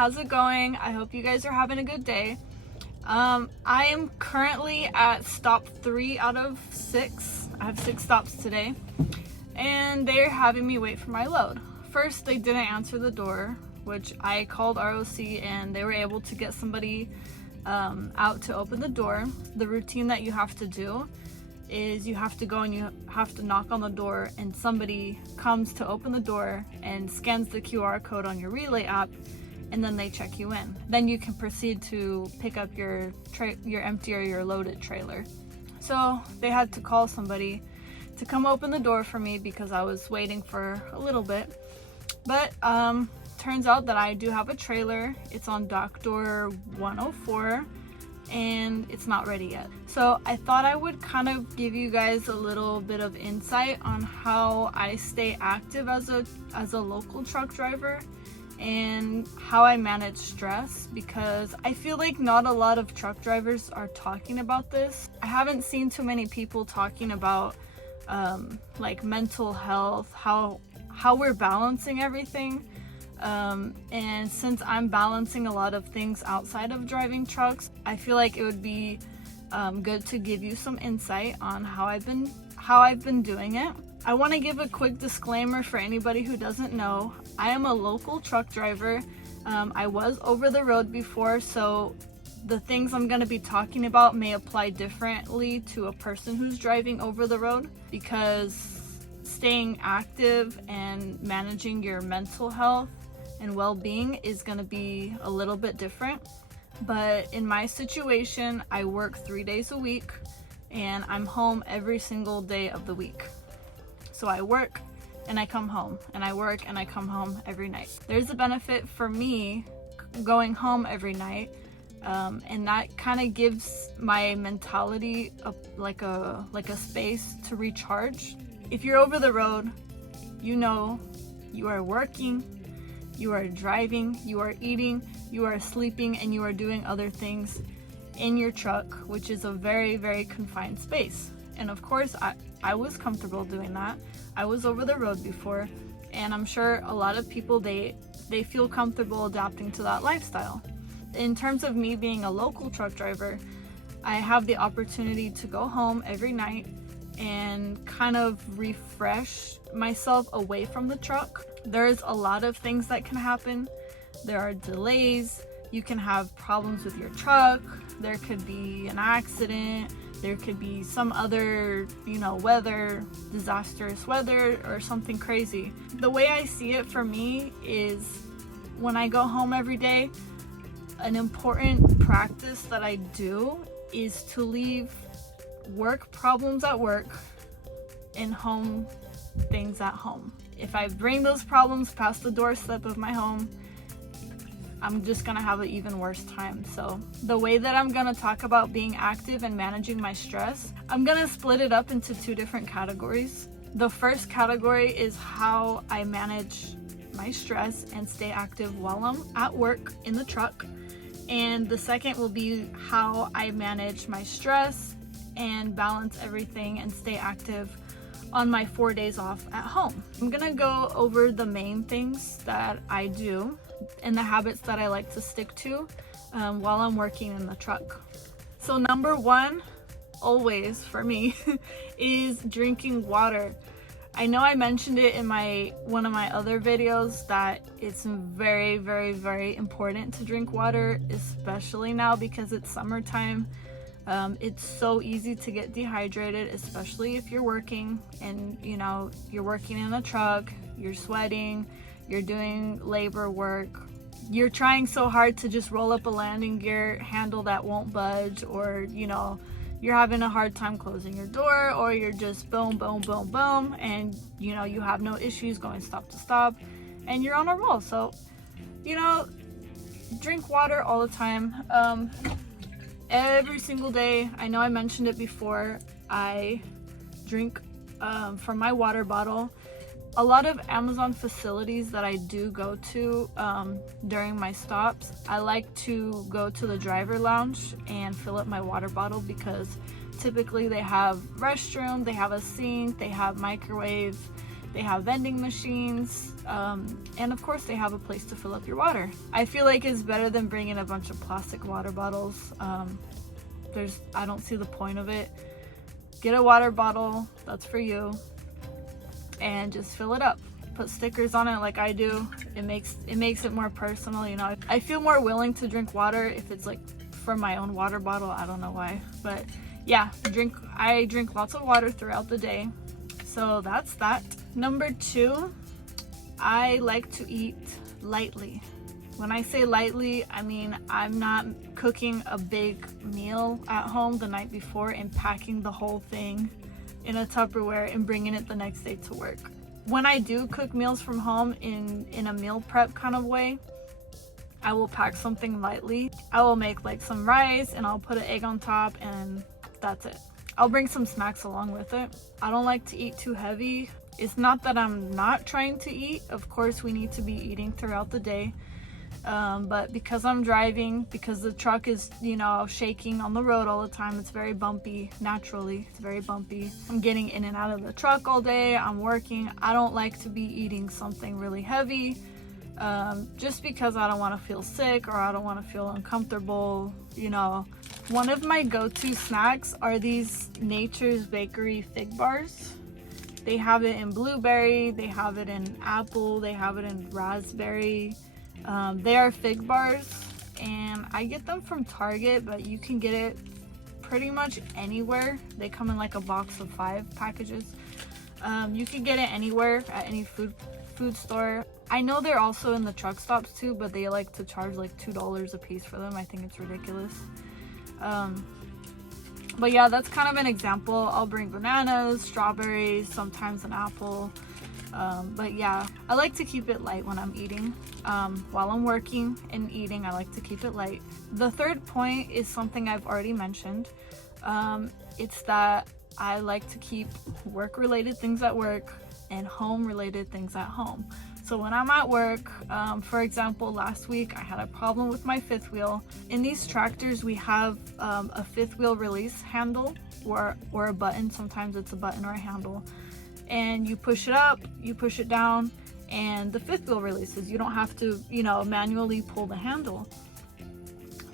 how's it going? I hope you guys are having a good day. I am currently at stop 3 out of 6. I have 6 stops today, and they're having me wait for my load. First, they didn't answer the door, which I called ROC and they were able to get somebody out to open the door. The routine that you have to do is you have to go and you have to knock on the door, and somebody comes to open the door and scans the QR code on your Relay app, and then they check you in. Then you can proceed to pick up your empty or your loaded trailer. So they had to call somebody to come open the door for me because I was waiting for a little bit. But turns out that I do have a trailer. It's on dock door 104 and it's not ready yet. So I thought I would kind of give you guys a little bit of insight on how I stay active as a local truck driver and how I manage stress, because I feel like not a lot of truck drivers are talking about this. I haven't seen too many people talking about like mental health, how we're balancing everything. And since I'm balancing a lot of things outside of driving trucks, I feel like it would be good to give you some insight on how I've been doing it. I want to give a quick disclaimer for anybody who doesn't know. I am a local truck driver. I was over the road before, so the things I'm going to be talking about may apply differently to a person who's driving over the road, because staying active and managing your mental health and well-being is going to be a little bit different. But in my situation, I work 3 days a week and I'm home every single day of the week. So I work and I come home, and I work and I come home every night. There's a benefit for me going home every night, and that kind of gives my mentality like a space to recharge. If you're over the road, you know you are working, you are driving, you are eating, you are sleeping, and you are doing other things in your truck, which is a very, very confined space. And of course, I was comfortable doing that. I was over the road before, and I'm sure a lot of people, they feel comfortable adapting to that lifestyle. In terms of me being a local truck driver, I have the opportunity to go home every night and kind of refresh myself away from the truck. There's a lot of things that can happen. There are delays, you can have problems with your truck, there could be an accident, there could be some other, weather, disastrous weather or something crazy. The way I see it for me is when I go home every day, an important practice that I do is to leave work problems at work and home things at home. If I bring those problems past the doorstep of my home, I'm just gonna have an even worse time. So the way that I'm gonna talk about being active and managing my stress, I'm gonna split it up into 2 different categories. The first category is how I manage my stress and stay active while I'm at work in the truck. And the second will be how I manage my stress and balance everything and stay active on my 4 days off at home. I'm gonna go over the main things that I do and the habits that I like to stick to while I'm working in the truck. So number 1, always for me, is drinking water. I know I mentioned it in one of my other videos that it's very, very, very important to drink water, especially now because it's summertime. It's so easy to get dehydrated, especially if you're working and you're working in a truck, you're sweating, you're doing labor work, you're trying so hard to just roll up a landing gear handle that won't budge, or you're having a hard time closing your door, or you're just boom, boom, boom, boom, and you have no issues going stop to stop and you're on a roll. So drink water all the time. Every single day. I know I mentioned it before, I drink from my water bottle. A lot of Amazon facilities that I do go to during my stops, I like to go to the driver lounge and fill up my water bottle, because typically they have restroom, they have a sink, they have microwave, They have vending machines, and of course they have a place to fill up your water. I feel like it's better than bringing a bunch of plastic water bottles. I don't see the point of it. Get a water bottle, that's for you, and just fill it up. Put stickers on it like I do. It makes it more personal, you know. I feel more willing to drink water if it's like from my own water bottle. I don't know why, but yeah, I drink lots of water throughout the day. So that's that. Number 2, I like to eat lightly. When I say lightly, I mean I'm not cooking a big meal at home the night before and packing the whole thing in a Tupperware and bringing it the next day to work. When I do cook meals from home in a meal prep kind of way, I will pack something lightly. I will make like some rice and I'll put an egg on top, and that's it. I'll bring some snacks along with it. I don't like to eat too heavy. It's not that I'm not trying to eat. Of course, we need to be eating throughout the day. But because I'm driving, because the truck is, you know, shaking on the road all the time, it's very bumpy. Naturally, it's very bumpy. I'm getting in and out of the truck all day. I'm working. I don't like to be eating something really heavy, just because I don't want to feel sick or I don't want to feel uncomfortable, you know. One of my go-to snacks are these Nature's Bakery fig bars. They have it in blueberry, they have it in apple, they have it in raspberry. They are fig bars, and I get them from Target, but you can get it pretty much anywhere. They come in like a box of 5 packages. You can get it anywhere at any food store. I know they're also in the truck stops too, but they like to charge like $2 a piece for them. I think it's ridiculous. But yeah, that's kind of an example. I'll bring bananas, strawberries, sometimes an apple. But yeah, I like to keep it light when I'm eating. While I'm working and eating, I like to keep it light. The third point is something I've already mentioned. It's that I like to keep work-related things at work and home-related things at home. So when I'm at work, for example, last week I had a problem with my fifth wheel. In these tractors, we have a fifth wheel release handle or a button. Sometimes it's a button or a handle. And you push it up, you push it down, and the fifth wheel releases. You don't have to, you know, manually pull the handle.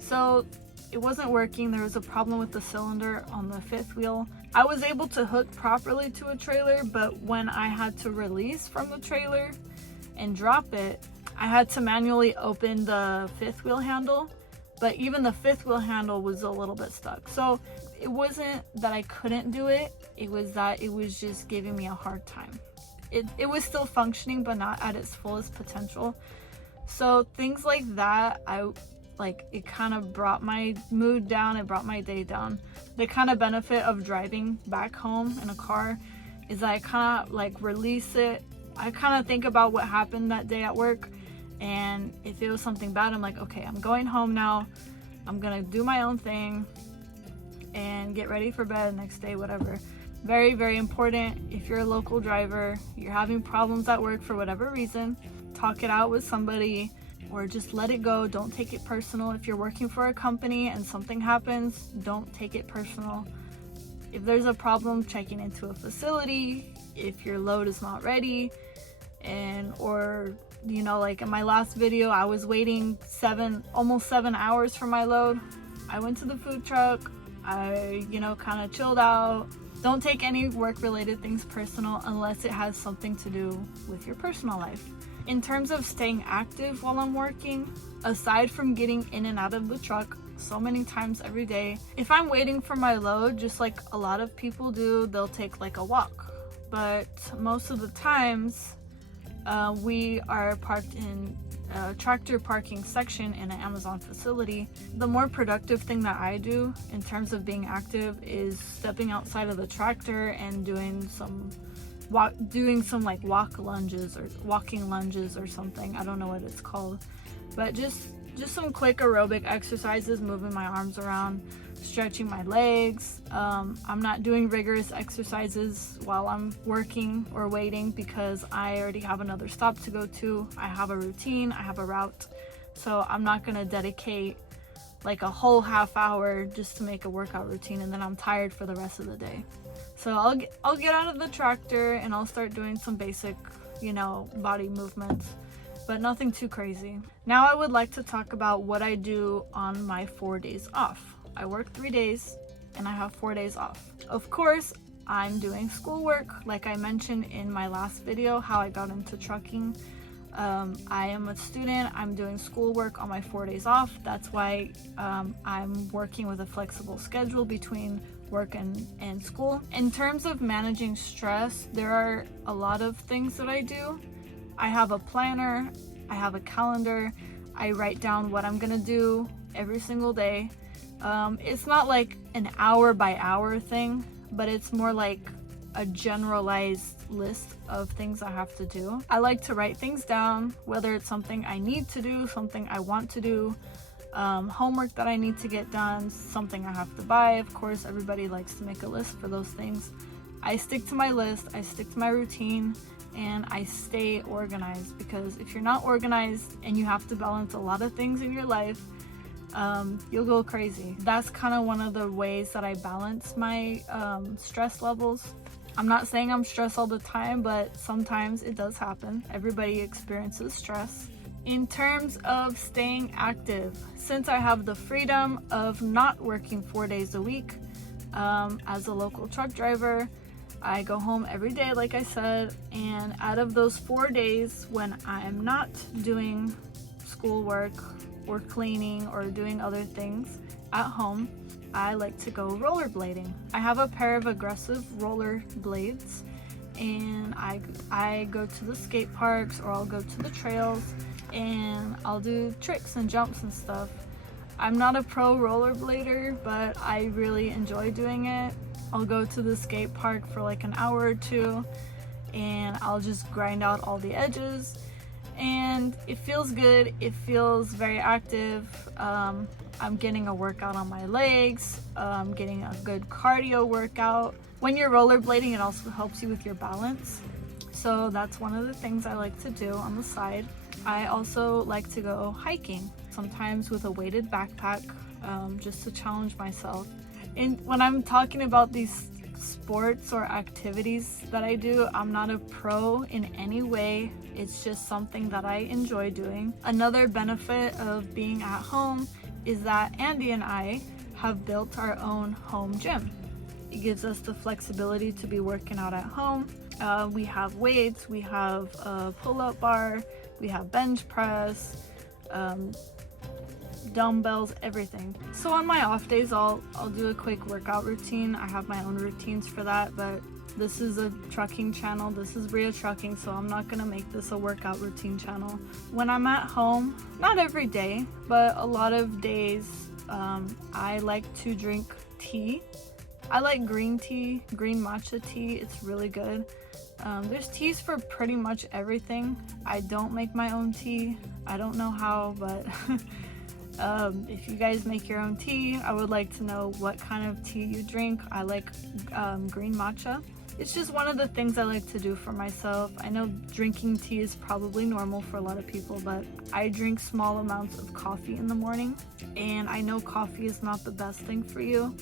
So it wasn't working. There was a problem with the cylinder on the fifth wheel. I was able to hook properly to a trailer, but when I had to release from the trailer and drop it, I had to manually open the fifth wheel handle, but even the fifth wheel handle was a little bit stuck. So it wasn't that I couldn't do it, it was that it was just giving me a hard time. It was still functioning, but not at its fullest potential. So things like that, it kind of brought my mood down, it brought my day down. The kind of benefit of driving back home in a car is that I kind of like release it. I kind of think about what happened that day at work, and if it was something bad, I'm like, okay, I'm going home now. I'm gonna do my own thing and get ready for bed next day, whatever. Very, very important. If you're a local driver, you're having problems at work for whatever reason, talk it out with somebody or just let it go. Don't take it personal. If you're working for a company and something happens, don't take it personal. If there's a problem checking into a facility, if your load is not ready, or you know, like in my last video, I was waiting almost 7 hours for my load. I went to the food truck, I, you know, kind of chilled out. Don't take any work-related things personal unless it has something to do with your personal life. In terms of staying active while I'm working, aside from getting in and out of the truck so many times every day, if I'm waiting for my load, just like a lot of people do, they'll take like a walk. But most of the times, we are parked in a tractor parking section in an Amazon facility. The more productive thing that I do in terms of being active is stepping outside of the tractor and doing some like walking lunges or something. I don't know what it's called, but just some quick aerobic exercises, moving my arms around, stretching my legs. I'm not doing rigorous exercises while I'm working or waiting because I already have another stop to go to. I have a routine, I have a route, so I'm not gonna dedicate like a whole half hour just to make a workout routine, and then I'm tired for the rest of the day. So I'll get out of the tractor and I'll start doing some basic, body movements, but nothing too crazy. Now I would like to talk about what I do on my 4 days off. I work 3 days and I have 4 days off. Of course, I'm doing schoolwork, like I mentioned in my last video, how I got into trucking. I am a student. I'm doing schoolwork on my 4 days off. That's why I'm working with a flexible schedule between work and school. In terms of managing stress, there are a lot of things that I do. I have a planner, I have a calendar, I write down what I'm gonna do every single day. It's not like an hour by hour thing, but it's more like a generalized list of things I have to do. I like to write things down, whether it's something I need to do, something I want to do, homework that I need to get done, something I have to buy. Of course, everybody likes to make a list for those things. I stick to my list, I stick to my routine, and I stay organized, because if you're not organized and you have to balance a lot of things in your life, you'll go crazy. That's kind of one of the ways that I balance my stress levels. I'm not saying I'm stressed all the time, but sometimes it does happen. Everybody experiences stress. In terms of staying active, since I have the freedom of not working 4 days a week, as a local truck driver, I go home every day, like I said, and out of those 4 days when I'm not doing schoolwork or cleaning or doing other things at home, I like to go rollerblading. I have a pair of aggressive roller blades, and I go to the skate parks, or I'll go to the trails and I'll do tricks and jumps and stuff. I'm not a pro rollerblader, but I really enjoy doing it. I'll go to the skate park for like an hour or two and I'll just grind out all the edges, and it feels good. It feels very active. I'm getting a workout on my legs, getting a good cardio workout. When you're rollerblading, it also helps you with your balance. So that's one of the things I like to do on the side. I also like to go hiking, sometimes with a weighted backpack, just to challenge myself. And when I'm talking about these sports or activities that I do, I'm not a pro in any way. It's just something that I enjoy doing. Another benefit of being at home is that Andy and I have built our own home gym. It gives us the flexibility to be working out at home. We have weights, we have a pull-up bar, we have bench press, dumbbells, everything. So on my off days, I'll do a quick workout routine. I have my own routines for that, but this is a trucking channel. This is Bria Trucking, so I'm not gonna make this a workout routine channel. When I'm at home, not every day, but a lot of days, I like to drink tea. I like green tea, green matcha tea. It's really good. There's teas for pretty much everything. I don't make my own tea. I don't know how, but if you guys make your own tea, I would like to know what kind of tea you drink. I like green matcha. It's just one of the things I like to do for myself. I know drinking tea is probably normal for a lot of people, but I drink small amounts of coffee in the morning, and I know coffee is not the best thing for you,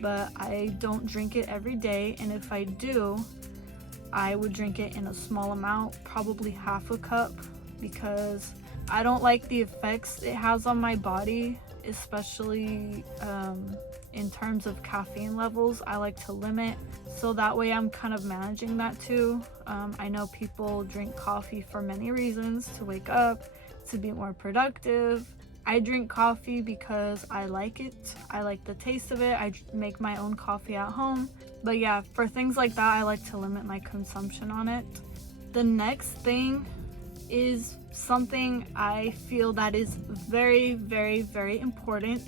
but I don't drink it every day, and if I do, I would drink it in a small amount, probably half a cup, because I don't like the effects it has on my body, especially in terms of caffeine levels. I like to limit, so that way I'm kind of managing that too. I know people drink coffee for many reasons: to wake up, to be more productive. I drink coffee because I like it. I like the taste of it. I make my own coffee at home. But yeah, for things like that, I like to limit my consumption on it. The next thing is something I feel that is very, very, very important,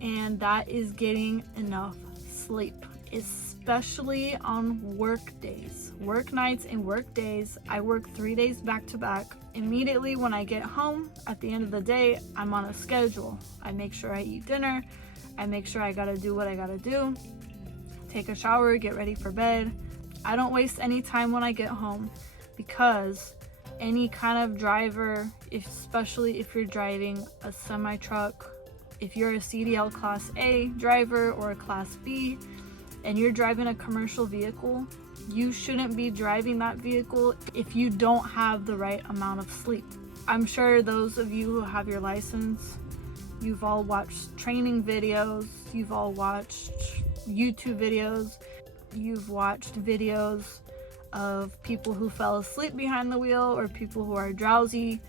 and that is getting enough sleep, especially on work days, work nights and work days. I work 3 days back to back. Immediately when I get home at the end of the day, I'm on a schedule. I make sure I eat dinner. I make sure I gotta do what I gotta do, take a shower, get ready for bed. I don't waste any time when I get home, because any kind of driver, especially if you're driving a semi truck If you're a CDL Class A driver or a Class B and you're driving a commercial vehicle, you shouldn't be driving that vehicle if you don't have the right amount of sleep. I'm sure those of you who have your license, you've all watched training videos, you've all watched YouTube videos, you've watched videos of people who fell asleep behind the wheel or people who are drowsy.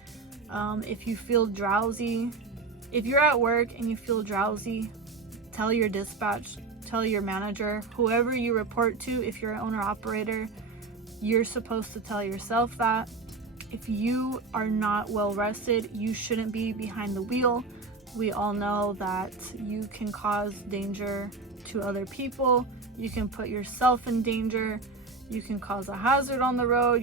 If you feel drowsy, if you're at work and you feel drowsy, tell your dispatch, tell your manager, whoever you report to. If you're an owner-operator, you're supposed to tell yourself that. If you are not well rested, you shouldn't be behind the wheel. We all know that you can cause danger to other people. You can put yourself in danger. You can cause a hazard on the road.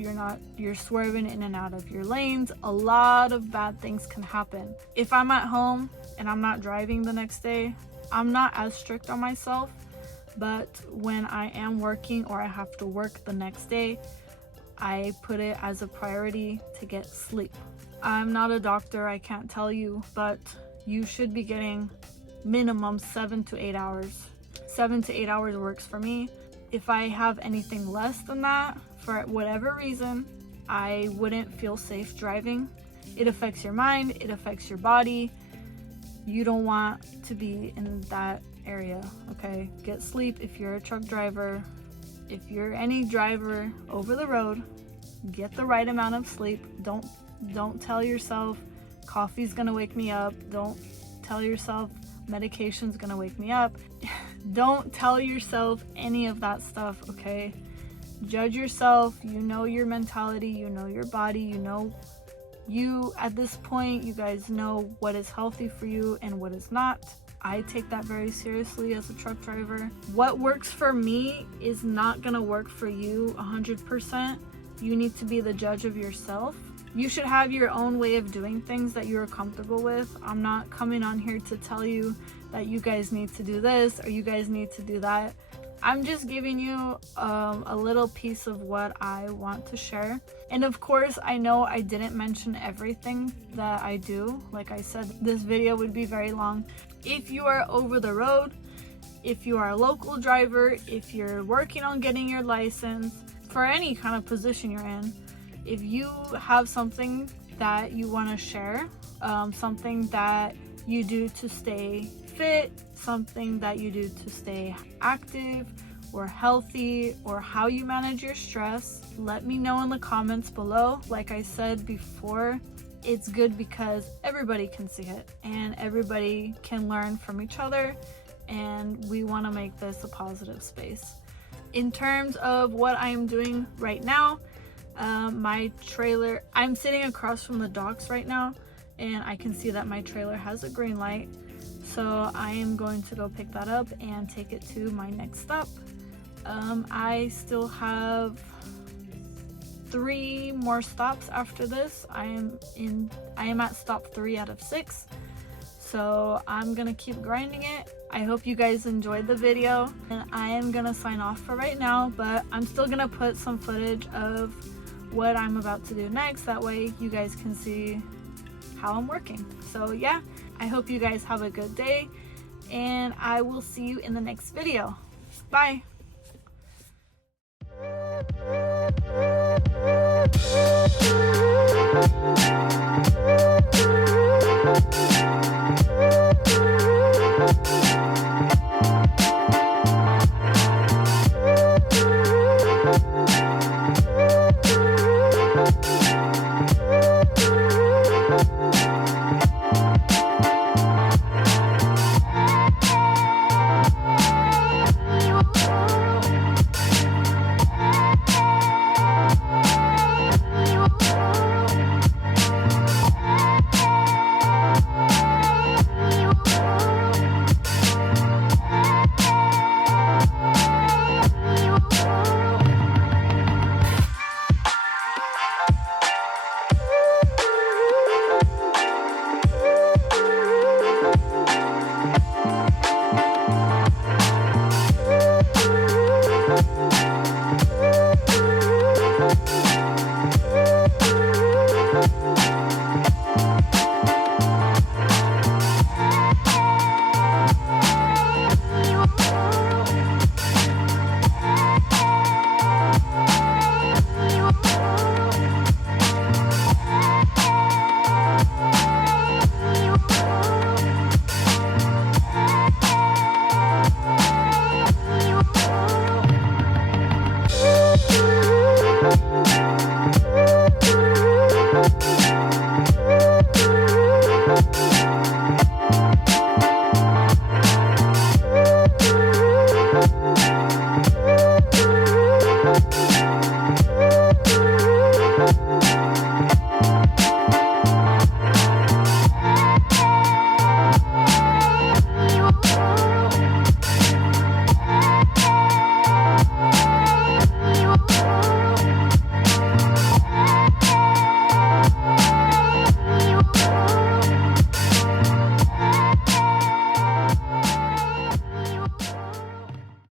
You're swerving in and out of your lanes. A lot of bad things can happen. If I'm at home and I'm not driving the next day, I'm not as strict on myself, but when I am working or I have to work the next day, I put it as a priority to get sleep. I'm not a doctor, I can't tell you, but you should be getting minimum 7 to 8 hours. 7 to 8 hours works for me. If I have anything less than that, for whatever reason, I wouldn't feel safe driving. It affects your mind, it affects your body. You don't want to be in that area, okay? Get sleep if you're a truck driver. If you're any driver over the road, get the right amount of sleep. Don't tell yourself coffee's gonna wake me up. Don't tell yourself medication's gonna wake me up. Don't tell yourself any of that stuff, okay? Judge yourself. You know your mentality, you know your body, you at this point, you guys know what is healthy for you and what is not. I take that very seriously as a truck driver. What works for me is not gonna work for you 100%. You need to be the judge of yourself. You should have your own way of doing things that you're comfortable with. I'm not coming on here to tell you that you guys need to do this or you guys need to do that. I'm just giving you a little piece of what I want to share. And of course, I know I didn't mention everything that I do. Like I said, this video would be very long. If you are over the road, if you are a local driver, if you're working on getting your license, for any kind of position you're in, if you have something that you want to share, something that you do to stay fit, something that you do to stay active or healthy, or how you manage your stress, let me know in the comments below. Like I said before, it's good because everybody can see it and everybody can learn from each other, and we want to make this a positive space. In terms of what I am doing right now, my trailer, I'm sitting across from the docks right now and I can see that my trailer has a green light. So I am going to go pick that up and take it to my next stop. I still have 3 more stops after this. I am at stop 3 out of 6. So I'm gonna keep grinding it. I hope you guys enjoyed the video, and I am gonna sign off for right now, but I'm still gonna put some footage of what I'm about to do next. That way you guys can see how I'm working. So yeah, I hope you guys have a good day, and I will see you in the next video. Bye.